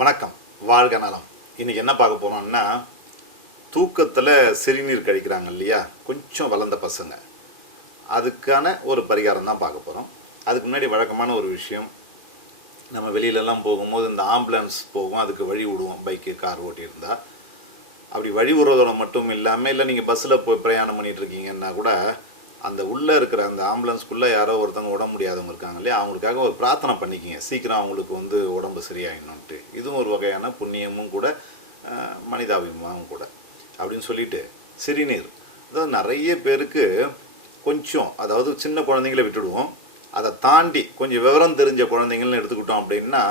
வணக்கம். வாழ்க நலம். இன்னைக்கு என்ன பார்க்க போகிறோம்னா தூக்கத்தில் சிறுநீர் கழிக்கிறாங்க இல்லையா? கொஞ்சம் வளர்ந்த பசங்க. அதுக்கான ஒரு பரிகாரம் தான் பார்க்க போகிறோம் அதுக்கு முன்னாடி வழக்கமான ஒரு விஷயம். நம்ம வெளியிலலாம் போகும்போது இந்த ஆம்புலன்ஸ் போகும் அதுக்கு வழி விடுவோம். பைக்கு கார் ஓட்டியிருந்தால் அப்படி வழி விடுறதோட மட்டும் இல்லாமல் இல்லை நீங்கள் பஸ்ஸில் போய் பிரயாணம் பண்ணிகிட்ருக்கீங்கன்னா கூட அந்த உள்ளே இருக்கிற அந்த ஆம்புலன்ஸ்க்குள்ளே யாரோ ஒருத்தவங்க உடம்பு முடியாதவங்க இருக்காங்க இல்லையா? அவங்களுக்காக ஒரு பிரார்த்தனை பண்ணிக்கிங்க. சீக்கிரம் அவங்களுக்கு வந்து உடம்பு சரியாயிடணுன்ட்டு இதுவும் ஒரு வகையான புண்ணியமும் கூட மனிதாபிமானமும் கூட. அப்படின்னு சொல்லிட்டு சிறுநீர். அதாவது நிறைய பேருக்கு கொஞ்சம் அதாவது சின்ன குழந்தைங்கள விட்டுடுவோம். அதை தாண்டி கொஞ்சம் விவரம் தெரிஞ்ச குழந்தைங்கள்னு எடுத்துக்கிட்டோம் அப்படின்னா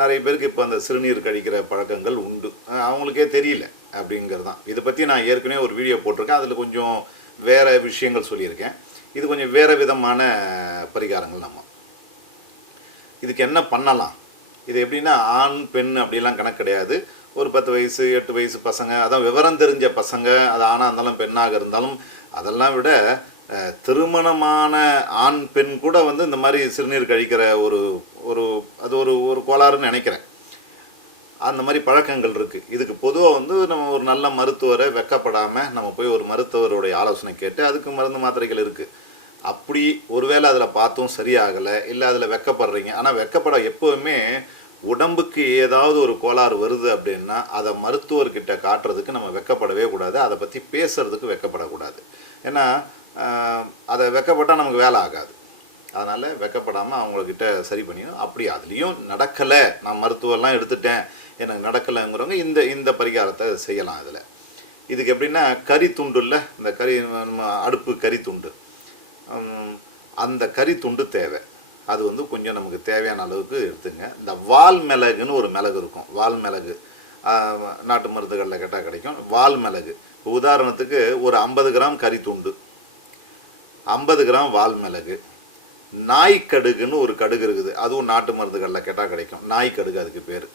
நிறைய பேருக்கு இப்போ அந்த சிறுநீர் கழிக்கிற பழக்கங்கள் உண்டு. அவங்களுக்கே தெரியல அப்படிங்கிறது தான் இதை பற்றி நான் ஏற்கனவே ஒரு வீடியோ போட்டிருக்கேன். அதில் கொஞ்சம் வேறு விஷயங்கள் சொல்லியிருக்கேன். இது கொஞ்சம் வேறு விதமான பரிகாரங்கள் நம்ம. இதுக்கு என்ன பண்ணலாம்? இது எப்படின்னா ஆண் பெண் அப்படிலாம் கணக்கு கிடையாது. ஒரு பத்து வயசு எட்டு வயசு பசங்க அதான் விவரம் தெரிஞ்ச பசங்க அது ஆணாக இருந்தாலும் பெண்ணாக இருந்தாலும் அதெல்லாம் விட திருமணமான ஆண் பெண் கூட வந்து இந்த மாதிரி சிறுநீர் கழிக்கிற ஒரு ஒரு அது ஒரு ஒரு கோளாறுன்னு நினைக்கிறேன். அந்த மாதிரி பழக்கங்கள் இருக்குது இதுக்கு பொதுவாக வந்து நம்ம ஒரு நல்ல மருத்துவரை வெக்கப்படாமல் நம்ம போய் ஒரு மருத்துவருடைய ஆலோசனை கேட்டு அதுக்கு மருந்து மாத்திரைகள் இருக்குது அப்படி ஒருவேளை அதில் பார்த்தும் சரியாகலை இல்லை அதில் வெக்கப்படுறீங்க. ஆனால் வெக்கப்பட எப்போவுமே உடம்புக்கு ஏதாவது ஒரு கோளாறு வருது அப்படின்னா அதை மருத்துவர்கிட்ட காட்டுறதுக்கு நம்ம வெக்கப்படவே கூடாது. அதை பற்றி பேசுறதுக்கு வெக்கப்படக்கூடாது. ஏன்னா அதை வெக்கப்பட்டால் நமக்கு வேலை ஆகாது. அதனால் வெக்கப்படாமல் அவங்கக்கிட்ட சரி பண்ணிடணும் அப்படி அதுலேயும் நடக்கலை. நான் மருத்துவம்லாம் எடுத்துட்டேன். எனக்கு நடக்கலைங்கிறவங்க இந்த இந்த பரிகாரத்தை செய்யலாம் இதில். இதுக்கு எப்படின்னா கறி துண்டு இல்லை இந்த கறி நம்ம அடுப்பு கறி துண்டு. அந்த கறி துண்டு தேவை. அது வந்து கொஞ்சம் நமக்கு தேவையான அளவுக்கு எடுத்துங்க. இந்த வால் மிளகுன்னு ஒரு மிளகு இருக்கும். வால் மிளகு. நாட்டு மருந்துகளில் கேட்டால் கிடைக்கும். வால் மிளகு. இப்போ உதாரணத்துக்கு ஒரு ஐம்பது கிராம் கறி துண்டு. ஐம்பது கிராம் வால் மிளகு. நாய் கடுகுன்னு ஒரு கடுகு இருக்குது. அதுவும் நாட்டு மருந்துகளில் கேட்டால் கிடைக்கும். நாய் கடுகு அதுக்கு பேர்.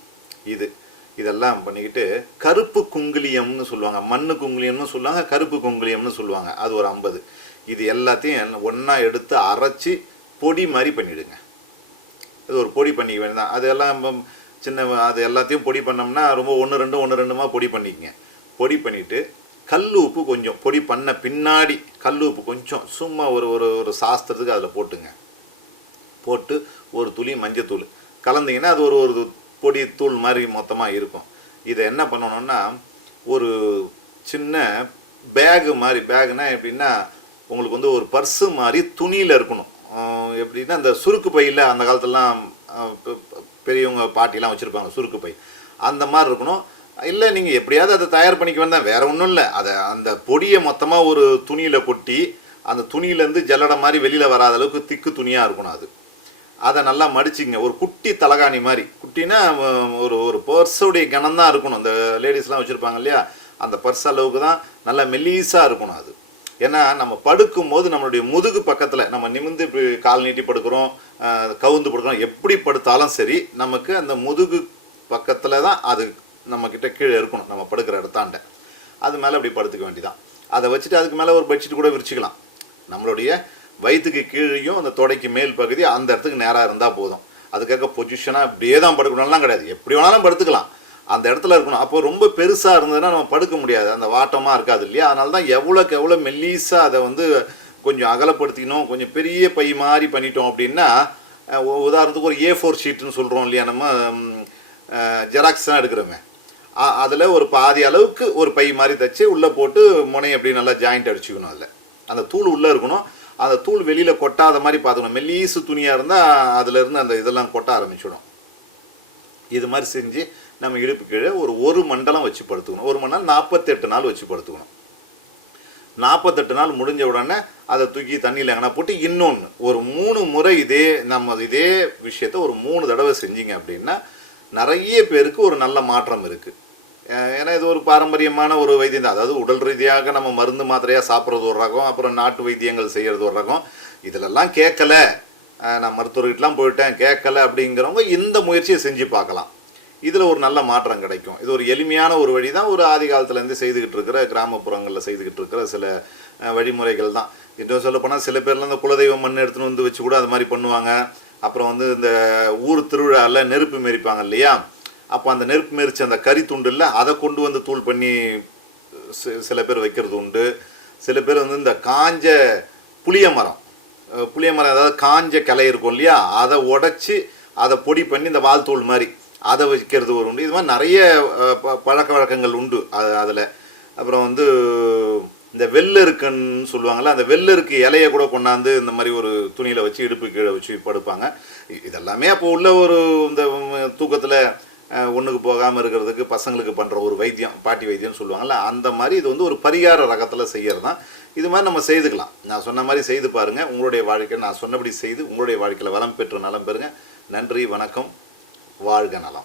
இது. இதெல்லாம் பண்ணிக்கிட்டு கருப்பு குங்குலியம்னு சொல்லுவாங்க. மண்ணு குங்குலியம்னு சொல்லுவாங்க கருப்பு குங்குலியம்னு சொல்லுவாங்க. அது ஒரு ஐம்பது. இது எல்லாத்தையும் ஒன்றா எடுத்து அரைச்சி பொடி மாதிரி பண்ணிவிடுங்க இது ஒரு பொடி பண்ணிக்க வேண்டியதான் அதெல்லாம் நம்ம சின்ன அது எல்லாத்தையும் பொடி பண்ணோம்னா ரொம்ப ஒன்று ரெண்டு ஒன்று ரெண்டுமா பொடி பண்ணிக்கங்க. பொடி பண்ணிவிட்டு கல் உப்பு கொஞ்சம். பொடி பண்ண பின்னாடி கல் உப்பு கொஞ்சம். சும்மா ஒரு ஒரு ஒரு சாஸ்திரத்துக்கு அதில் போட்டுங்க. போட்டு ஒரு துளி மஞ்சத்தூள். கலந்தீங்கன்னா அது ஒரு ஒரு பொடி தூள் மாதிரி மொத்தமாக இருக்கும். இதை என்ன பண்ணணும்னா ஒரு சின்ன பேகு மாதிரி பேகுனா எப்படின்னா உங்களுக்கு வந்து ஒரு பர்ஸு மாதிரி துணியில் இருக்கணும். எப்படின்னா அந்த சுருக்கு பையில் அந்த காலத்துலலாம் பெரியவங்க பாட்டிலாம் வச்சுருப்பாங்க சுருக்கு பை. அந்த மாதிரி இருக்கணும். இல்லை நீங்கள் எப்படியாவது அதை தயார் பண்ணிக்க வேண்டாம். வேறு ஒன்றும் இல்லை. அதை அந்த பொடியை மொத்தமாக ஒரு துணியில் கொட்டி அந்த துணியிலேருந்து ஜல்லடை மாதிரி வெளியில் வராத அளவுக்கு திக்கு துணியாக இருக்கணும் அது. அதை நல்லா மடிச்சிங்க ஒரு குட்டி தலகாணி மாதிரி. குட்டினா ஒரு ஒரு பர்ஸுடைய கனந்தான் இருக்கணும். இந்த லேடிஸ்லாம் வச்சுருப்பாங்க இல்லையா? அந்த பர்ஸ் அளவுக்கு தான் நல்லா மெல்லீஸாக இருக்கணும் அது. ஏன்னா நம்ம படுக்கும்போது நம்மளுடைய முதுகு பக்கத்தில் நம்ம நிமிர்ந்து கால் நீட்டி படுக்கிறோம் கவுந்து படுக்கிறோம் எப்படி படுத்தாலும் சரி நமக்கு அந்த முதுகு பக்கத்தில் தான் அது நம்மக்கிட்ட கீழே இருக்கணும். நம்ம படுக்கிற இடத்தாண்ட. அது மேலே அப்படி படுத்துக்க வேண்டியதான் அதை வச்சுட்டு அதுக்கு மேலே ஒரு பெட்ஷீட் கூட விரிச்சிக்கலாம். நம்மளுடைய வயிற்றுக்கு கீழேயும் அந்த தொடைக்கு மேல் பகுதி அந்த இடத்துக்கு நேராக இருந்தால் போதும். அதுக்காக பொசிஷனாக இப்படியே தான் படுக்கணும்லாம் கிடையாது. எப்படி வேணாலும் படுத்துக்கலாம். அந்த இடத்துல இருக்கணும். அப்போ ரொம்ப பெருசாக இருந்ததுன்னா நம்ம படுக்க முடியாது. அந்த வாட்டமாக இருக்காது இல்லையா? அதனால தான் எவ்வளோக்கு எவ்வளோ மெல்லீஸாக அதை வந்து கொஞ்சம் அகலப்படுத்திக்கணும் கொஞ்சம் பெரிய பை மாதிரி பண்ணிட்டோம் அப்படின்னா உதாரணத்துக்கு ஒரு ஏ ஃபோர் ஷீட்டுன்னு சொல்கிறோம் இல்லையா? நம்ம ஜெராக்ஸ் தான் எடுக்கிறோமே. அதில் ஒரு பாதி அளவுக்கு ஒரு பை மாதிரி தைச்சி உள்ளே போட்டு முனை அப்படி நல்லா ஜாயிண்ட் அடிச்சுக்கணும் அதில். அந்த தூள் உள்ளே இருக்கணும். அந்த தூள் வெளியில் கொட்டாத மாதிரி பார்த்துக்கணும். மெல்லீசு துணியாக இருந்தால் அதுலேருந்து அந்த இதெல்லாம் கொட்ட ஆரம்பிச்சிடும். இது மாதிரி செஞ்சு நம்ம இடுப்பு கீழே ஒரு ஒரு மண்டலம் வச்சு படுத்துக்கணும். ஒரு மணி நாற்பத்தெட்டு நாள் வச்சு படுத்துக்கணும். நாற்பத்தெட்டு நாள் முடிஞ்ச உடனே அதை தூக்கி தண்ணியில் எங்கன்னா போட்டு இன்னொன்று ஒரு மூணு முறை இதே நம்ம இதே விஷயத்த ஒரு மூணு தடவை செஞ்சீங்க அப்படின்னா நிறைய பேருக்கு ஒரு நல்ல மாற்றம் இருக்குது ஏன்னா இது ஒரு பாரம்பரியமான ஒரு வைத்தியம் தான். அதாவது உடல் ரீதியாக நம்ம மருந்து மாத்திரையாக சாப்பிட்றது ஒரு ரகம் அப்புறம் நாட்டு வைத்தியங்கள் செய்கிறது ஒரு ரகம். இதிலெல்லாம் கேட்கல. நான் மருத்துவர்கிட்டலாம் போயிட்டேன் கேட்கல அப்படிங்கிறவங்க இந்த முயற்சியை செஞ்சு பார்க்கலாம். இதில் ஒரு நல்ல மாற்றம் கிடைக்கும். இது ஒரு எளிமையான ஒரு வழி தான் ஒரு ஆதி காலத்துலேருந்து செய்துக்கிட்டு இருக்கிற கிராமப்புறங்களில் செய்துக்கிட்டு இருக்கிற சில வழிமுறைகள் தான். இன்னும் சொல்லப்போனால் சில பேர்லாம் இந்த குலதெய்வம் மண் எடுத்துன்னு வந்து வச்சு கூட அது மாதிரி பண்ணுவாங்க. அப்புறம் வந்து இந்த ஊர் திருவிழாவில் நெருப்பு மெரிப்பாங்க இல்லையா? அப்போ அந்த நெருப்பு மெரிச்ச அந்த கறி துண்டு இல்லை அதை கொண்டு வந்து தூள் பண்ணி சில பேர் வைக்கிறது உண்டு. சில பேர் வந்து இந்த காஞ்ச புளிய மரம். புளிய மரம் அதாவது காஞ்ச கிளை இருக்கும் இல்லையா? அதை உடச்சி அதை பொடி பண்ணி இந்த வால் தூள் மாதிரி அதை வைக்கிறது ஒரு உண்டு. இது மாதிரி நிறைய ப- பழக்க வழக்கங்கள் உண்டு அது அதில். அப்புறம் வந்து இந்த வெள்ளருக்குன்னு சொல்லுவாங்கல்ல அந்த வெள்ளருக்கு இலைய கூட கொண்டாந்து இந்த மாதிரி ஒரு துணியில் வச்சு இடுப்பு கீழே வச்சு படுப்பாங்க. இதெல்லாமே அப்போ உள்ள ஒரு இந்த தூக்கத்தில் ஒன்றுக்கு போகாமல் இருக்கிறதுக்கு பசங்களுக்கு பண்ணுற ஒரு வைத்தியம் பாட்டி வைத்தியம்னு சொல்லுவாங்கல்ல அந்த மாதிரி இது வந்து ஒரு பரிகார ரகத்தில் செய்கிறது தான் இது மாதிரி நம்ம செய்துக்கலாம். நான் சொன்ன மாதிரி செய்து பாருங்கள் உங்களுடைய வாழ்க்கை நான் சொன்னபடி செய்து உங்களுடைய வாழ்க்கையில் வளம் பெற்று நலம் பெறுங்க. நன்றி வணக்கம். வாழ்க நலம்.